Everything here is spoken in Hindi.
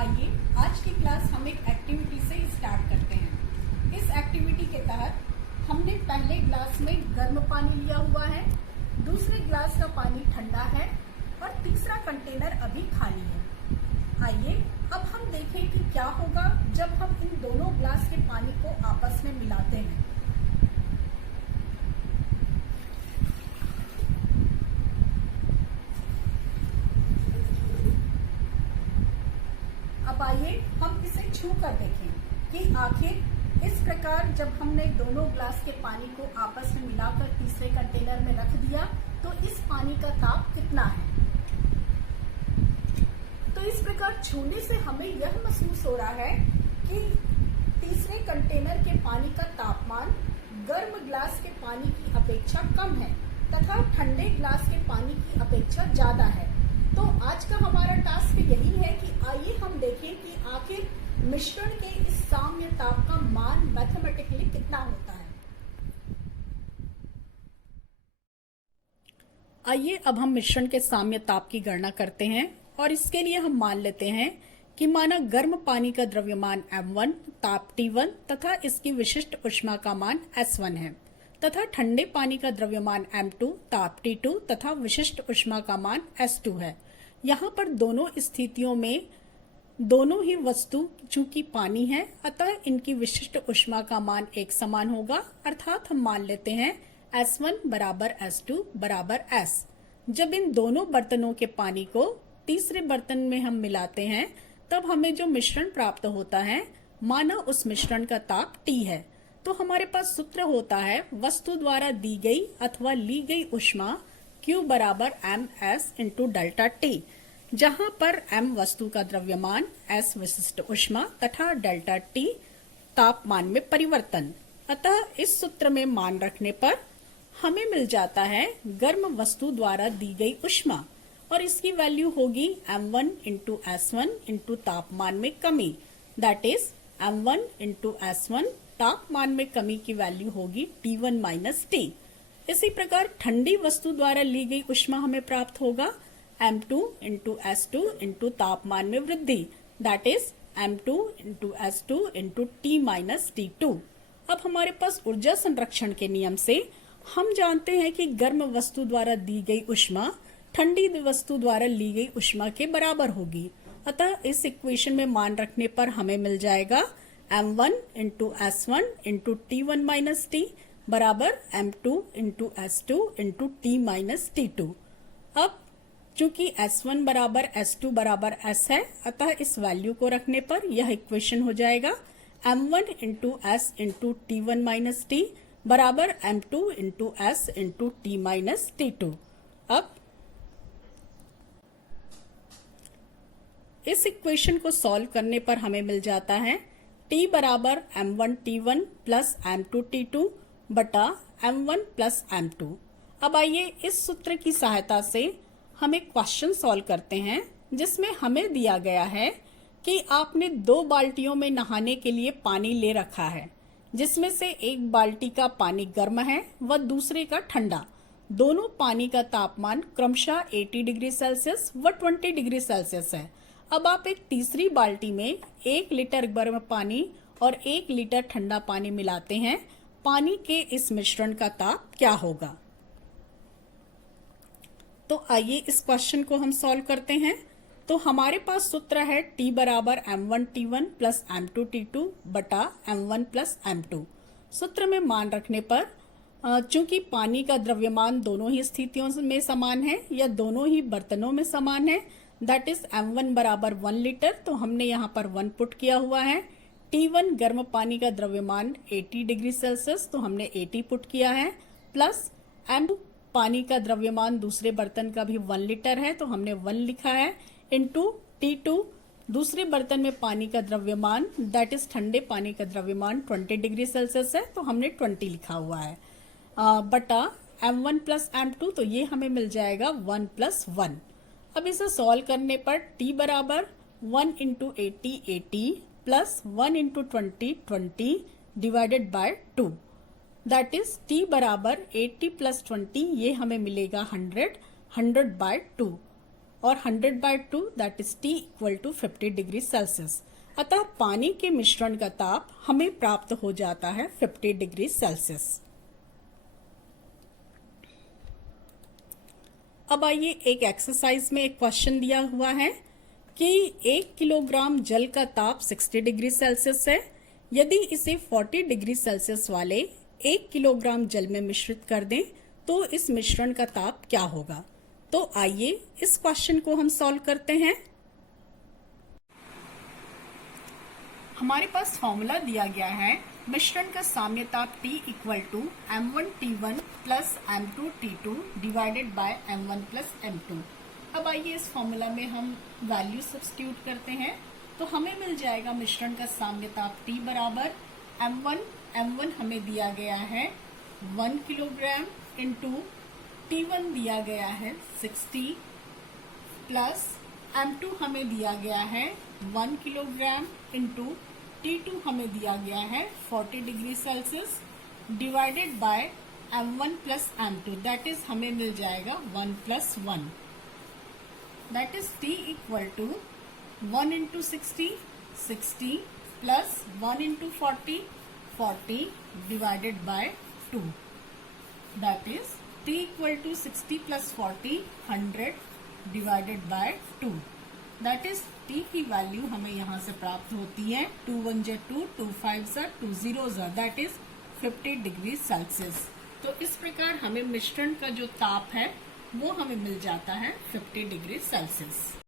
आइए आज की क्लास हम एक एक्टिविटी से स्टार्ट करते हैं। इस एक्टिविटी के तहत हमने पहले ग्लास में गर्म पानी लिया हुआ है, दूसरे ग्लास का पानी ठंडा है और तीसरा कंटेनर अभी खाली है। आइए अब हम देखें कि क्या होगा जब हम इन दोनों ग्लास के पानी को आपस में मिलाते हैं। अब आइए हम इसे छू कर देखें कि आखिर इस प्रकार जब हमने दोनों ग्लास के पानी को आपस में मिलाकर तीसरे कंटेनर में रख दिया तो इस पानी का ताप कितना है। तो इस प्रकार छूने से हमें यह महसूस हो रहा है कि तीसरे कंटेनर के पानी का तापमान गर्म ग्लास के पानी की अपेक्षा कम है तथा ठंडे ग्लास के पानी की अपेक्षा ज्यादा है। तो आज का हमारा टास्क यही है कि आइए हम देखें कि आखिर मिश्रण के इस साम्य ताप का मान मैथमेटिकली कितना होता है। आइए अब हम मिश्रण के साम्य ताप की गणना करते हैं और इसके लिए हम मान लेते हैं कि माना गर्म पानी का द्रव्यमान m1, ताप T1 तथा इसकी विशिष्ट ऊष्मा का मान S1 है तथा ठंडे पानी का द्रव्यमान m2, ताप T2 तथा विशिष्ट ऊष्मा का मान S2 है। यहाँ पर दोनों स्थितियों में दोनों ही वस्तु चूंकि पानी है अतः इनकी विशिष्ट ऊष्मा का मान एक समान होगा, अर्थात हम मान लेते हैं S1 बराबर S2 बराबर S। जब इन दोनों बर्तनों के पानी को तीसरे बर्तन में हम मिलाते हैं तब हमें जो मिश्रण प्राप्त होता है माना उस मिश्रण का ताप T है। तो हमारे पास सूत्र होता है वस्तु द्वारा दी गई अथवा ली गई ऊष्मा Q बराबर ms इंटू डेल्टा T, जहाँ पर m वस्तु का द्रव्यमान, S विशिष्ट ऊष्मा तथा डेल्टा T तापमान में परिवर्तन। अतः इस सूत्र में मान रखने पर हमें मिल जाता है गर्म वस्तु द्वारा दी गई ऊष्मा और इसकी वैल्यू होगी m1 इंटू S1 इंटू तापमान में कमी, that is m1 into S1 तापमान में कमी की वैल्यू होगी T1 माइनस T। इसी प्रकार ठंडी वस्तु द्वारा ली गई ऊष्मा हमें प्राप्त होगा m2 इंटू S2 इंटू तापमान में वृद्धि, that is m2 into S2 into T minus T2। अब हमारे पास ऊर्जा संरक्षण के नियम से हम जानते हैं कि गर्म वस्तु द्वारा दी गई ऊष्मा ठंडी वस्तु द्वारा ली गई ऊष्मा के बराबर होगी। अतः इस इक्वेशन में मान रखने पर हमें मिल जाएगा m1 into S1 into T1 minus T बराबर m2 into S2 into T minus T2। अब चूंकि S1 बराबर S2 बराबर S है अतः इस वैल्यू को रखने पर यह इक्वेशन हो जाएगा m1 into S into T1 minus T बराबर m2 into S into T minus T2। अब इस इक्वेशन को सॉल्व करने पर हमें मिल जाता है T बराबर m1 T1 plus m2 T2 बटा m1 प्लस m2। अब आइए इस सूत्र की सहायता से हम एक क्वेश्चन सॉल्व करते हैं जिसमें हमें दिया गया है कि आपने 2 बाल्टियों में नहाने के लिए पानी ले रखा है, जिसमें से एक बाल्टी का पानी गर्म है व दूसरे का ठंडा। दोनों पानी का तापमान क्रमशः 80 डिग्री सेल्सियस व 20 डिग्री सेल्सियस है। अब आप एक तीसरी बाल्टी में 1 लीटर गर्म पानी और 1 लीटर ठंडा पानी मिलाते हैं। पानी के इस मिश्रण का ताप क्या होगा। तो आइए इस क्वेश्चन को हम सॉल्व करते हैं। तो हमारे पास सूत्र है T बराबर m1 T1 plus m2 T2 बटा m1 प्लस m2। सूत्र में मान रखने पर चूंकि पानी का द्रव्यमान दोनों ही स्थितियों में समान है या दोनों ही बर्तनों में समान है, दैट इज m1 बराबर 1 लीटर, तो हमने यहाँ पर 1 पुट किया हुआ है। T1 गर्म पानी का द्रव्यमान 80 डिग्री सेल्सियस, तो हमने 80 पुट किया है, प्लस m पानी का द्रव्यमान दूसरे बर्तन का भी 1 लीटर है तो हमने 1 लिखा है, इंटू T2 दूसरे बर्तन में पानी का द्रव्यमान दैट इज ठंडे पानी का द्रव्यमान 20 डिग्री सेल्सियस है तो हमने 20 लिखा हुआ है, बटा m1 प्लस m2, तो ये हमें मिल जाएगा 1 प्लस 1। अब इसे सॉल्व करने पर T बराबर 1 into 80 plus 1 into 20 divided by 2, that is T बराबर 80 प्लस 20, ये हमें मिलेगा 100 बाय 2। और 100/2 that is T equal to 50 degree Celsius. अतः पानी के मिश्रण का ताप हमें प्राप्त हो जाता है 50 डिग्री सेल्सियस। अब आइए एक एक्सरसाइज में एक क्वेश्चन दिया हुआ है कि 1 किलोग्राम जल का ताप 60 डिग्री सेल्सियस है। यदि इसे 40 डिग्री सेल्सियस वाले 1 किलोग्राम जल में मिश्रित कर दें तो इस मिश्रण का ताप क्या होगा। तो आइए इस क्वेश्चन को हम सॉल्व करते हैं। हमारे पास फॉर्मूला दिया गया है मिश्रण का साम्य ताप T equal to M1T1 plus M2T2 divided by M1 plus M2। अब आइए इस फॉर्मूला में हम वैल्यू सब्स्टिट्यूट करते हैं तो हमें मिल जाएगा मिश्रण का साम्य ताप T बराबर M1 हमें दिया गया है 1 किलोग्राम इंटू T1 दिया गया है 60 प्लस M2 हमें दिया गया है 1 किलोग्राम इंटू T2 हमें दिया गया है 40 degree Celsius divided by M1 plus M2 that is हमें मिल जाएगा 1 plus 1 that is T equal to 1 into 60 plus 1 into 40 divided by 2 that is T equal to 60 plus 40 100 divided by 2 that is T की वैल्यू हमें यहाँ से प्राप्त होती है 2 1 जा 2 2 5 जा 2 0 जा दैट इज 50 डिग्री सेल्सियस। तो इस प्रकार हमें मिश्रण का जो ताप है वो हमें मिल जाता है 50 डिग्री सेल्सियस।